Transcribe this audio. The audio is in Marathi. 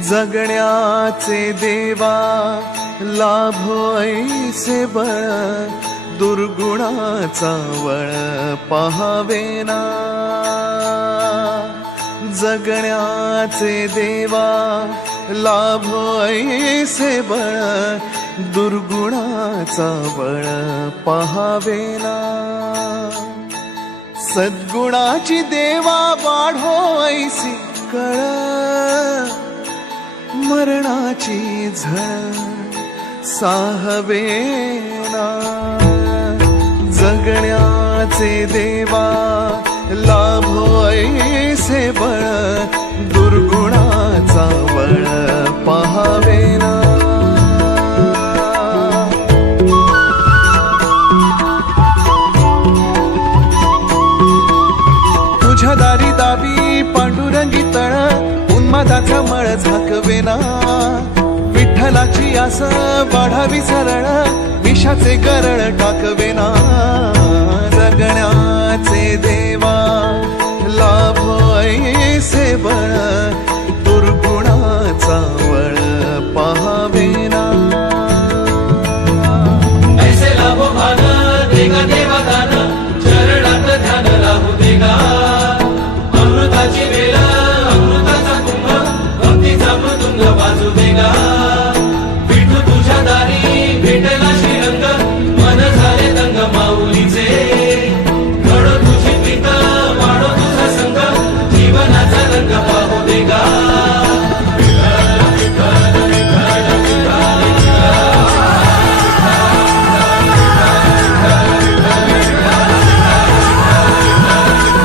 जगण्याचे देवा लाभो ऐसे बळ, दुर्गुणाचा वळ पहावेना। जगण्याचे देवा लाभो ऐसे बळ, दुर्गुणाचा बळ पहावेना। सद्गुणाची देवा वाढो ऐसी कळ, मरणाची झळ साहवेना। जगण्याचे देवा लाभो ऐसे बळ, दुर्गुणाचा बळ पहावेना। तुझ्या दारी दावी पांडुरंगी तळ, उन्मादाचा मळ झाकवेना। विठ्ठलाची आस वाढावी सरळ, विषाचे गरळ टाकवेना। जगण्याचे देवा लाभो ऐसे बळ, दुर्गुणाचा वळ पहावेना। ऐसे लाभो भान देगा देवा दान, चरणात ध्यान राहू देगा। अमृताची वेला